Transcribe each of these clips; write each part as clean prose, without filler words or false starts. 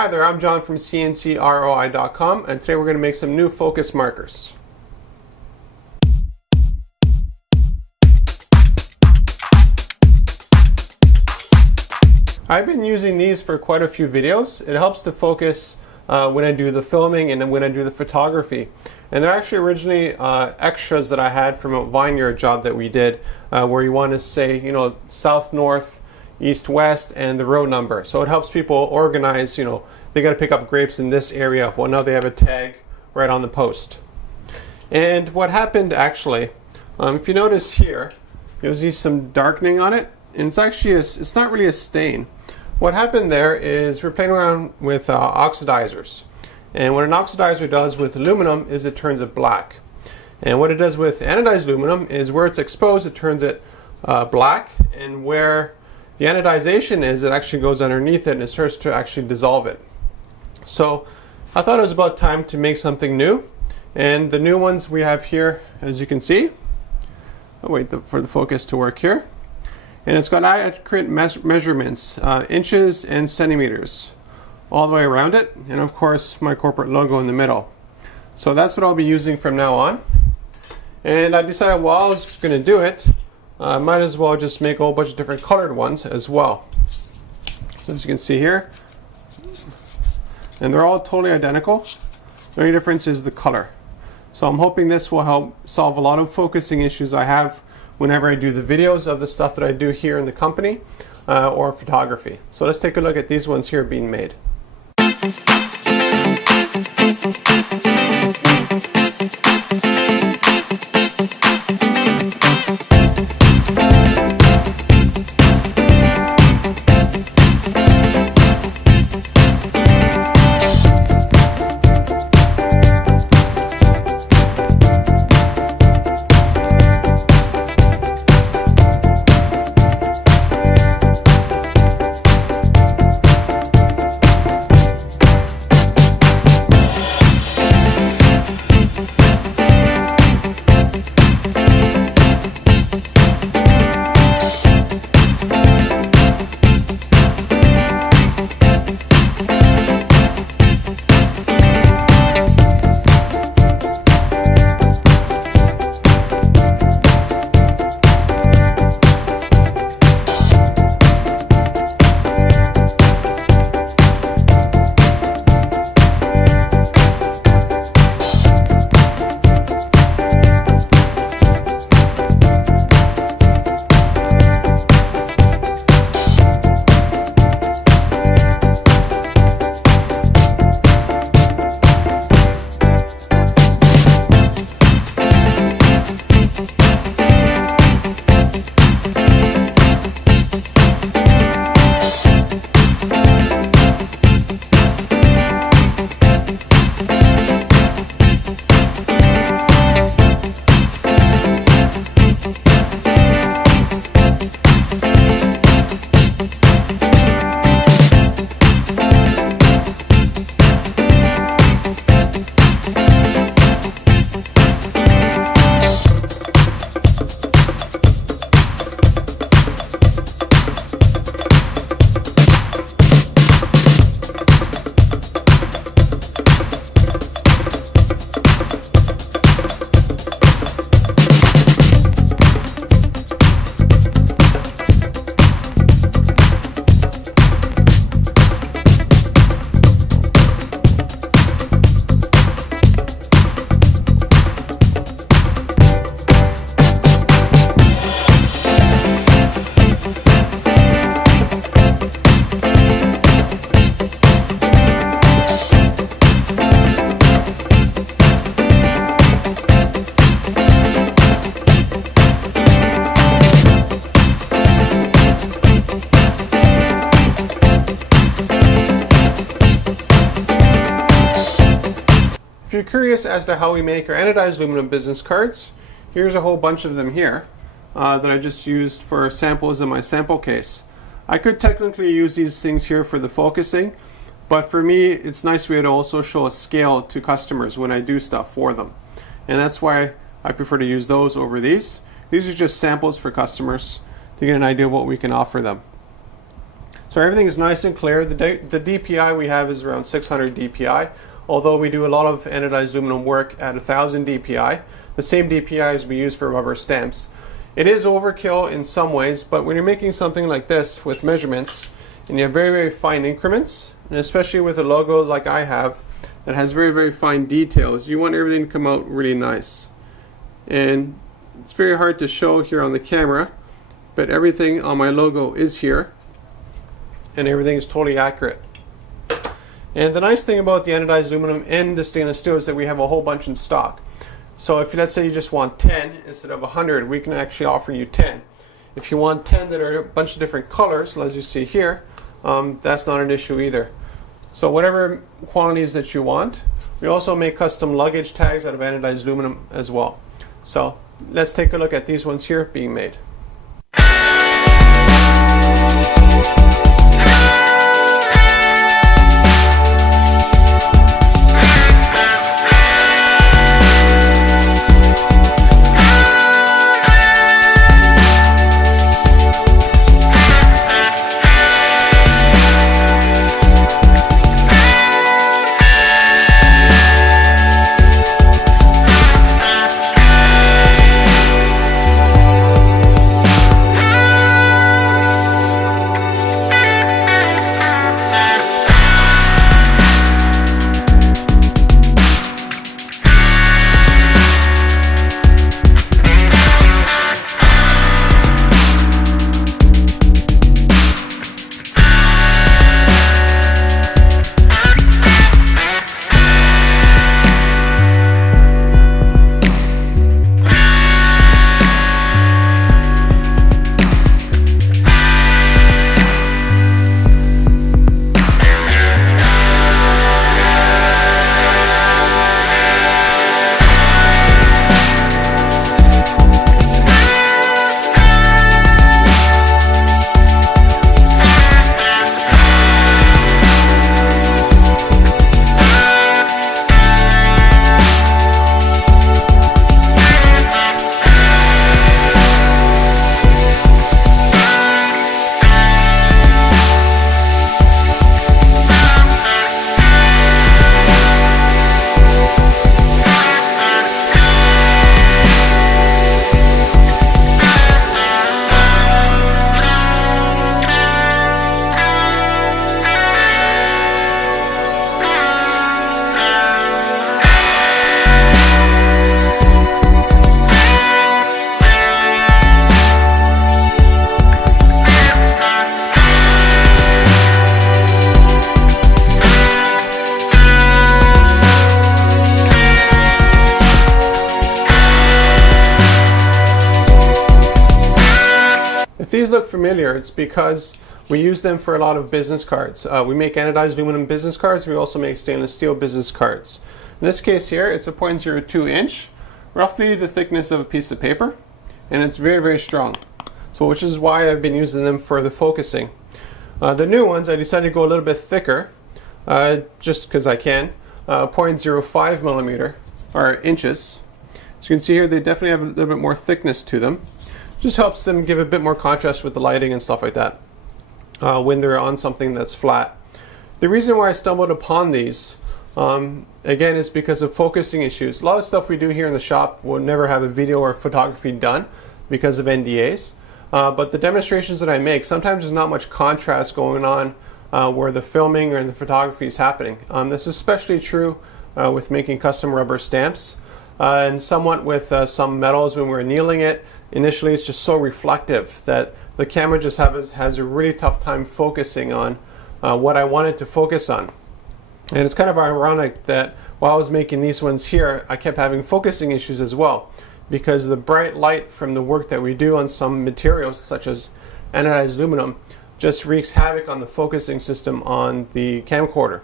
Hi there, I'm John from CNCKing.com, and today we're going to make some new focus markers. I've been using these for quite a few videos. It helps to focus when I do the filming and then when I do the photography. And they're actually originally extras that I had from a vineyard job that we did where you want to say, south, north, east, west, and the row number. So it helps people organize, they got to pick up grapes in this area. Well, now they have a tag right on the post. And what happened actually, if you notice here, you'll see some darkening on it. And it's actually, it's not really a stain. What happened there is we're playing around with oxidizers. And what an oxidizer does with aluminum is it turns it black. And what it does with anodized aluminum is where it's exposed, it turns it black, and where the anodization is, it actually goes underneath it and it starts to actually dissolve it. So I thought it was about time to make something new. And the new ones we have here, as you can see, I'll wait for the focus to work here. And it's got accurate measurements, inches and centimeters, all the way around it. And of course, my corporate logo in the middle. So that's what I'll be using from now on. And I decided while I was just going to do it, I might as well just make a whole bunch of different colored ones as well. So as you can see here, and they're all totally identical. The only difference is the color. So I'm hoping this will help solve a lot of focusing issues I have whenever I do the videos of the stuff that I do here in the company or photography. So let's take a look at these ones here being made. If you're curious as to how we make our anodized aluminum business cards, here's a whole bunch of them here that I just used for samples in my sample case. I could technically use these things here for the focusing, but for me it's nice to be able to also show a scale to customers when I do stuff for them. And that's why I prefer to use those over these. These are just samples for customers to get an idea of what we can offer them. So everything is nice and clear. The DPI we have is around 600 DPI, although we do a lot of anodized aluminum work at 1000 DPI, the same DPI as we use for rubber stamps. It is overkill in some ways, but when you're making something like this with measurements and you have very, very fine increments, and especially with a logo like I have that has very, very fine details, you want everything to come out really nice. And it's very hard to show here on the camera, but everything on my logo is here and everything is totally accurate. And the nice thing about the anodized aluminum and the stainless steel is that we have a whole bunch in stock. So if let's say you just want 10 instead of 100, we can actually offer you 10. If you want 10 that are a bunch of different colors, as you see here, that's not an issue either. So whatever quantities that you want. We also make custom luggage tags out of anodized aluminum as well. So let's take a look at these ones here being made. If these look familiar, it's because we use them for a lot of business cards. We make anodized aluminum business cards. We also make stainless steel business cards. In this case here, it's a 0.02 inch, roughly the thickness of a piece of paper, and it's very, very strong. So which is why I've been using them for the focusing. The new ones, I decided to go a little bit thicker, just because I can, 0.05 millimeter, or inches. So you can see here, they definitely have a little bit more thickness to them. Just helps them give a bit more contrast with the lighting and stuff like that when they're on something that's flat. The reason why I stumbled upon these, again, is because of focusing issues. A lot of stuff we do here in the shop will never have a video or photography done because of NDAs. But the demonstrations that I make, sometimes there's not much contrast going on where the filming or the photography is happening. This is especially true with making custom rubber stamps. And somewhat with some metals when we're annealing it, initially it's just so reflective that the camera just has a really tough time focusing on what I wanted to focus on. And it's kind of ironic that while I was making these ones here, I kept having focusing issues as well, because the bright light from the work that we do on some materials such as anodized aluminum just wreaks havoc on the focusing system on the camcorder.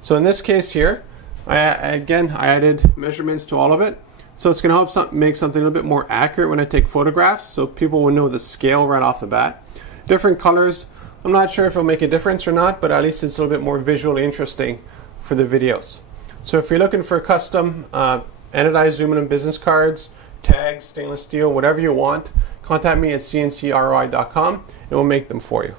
So in this case here, I added measurements to all of it. So it's going to help make something a little bit more accurate when I take photographs, so people will know the scale right off the bat. Different colors, I'm not sure if it'll make a difference or not, but at least it's a little bit more visually interesting for the videos. So if you're looking for custom anodized aluminum business cards, tags, stainless steel, whatever you want, contact me at CNCKing.com and we'll make them for you.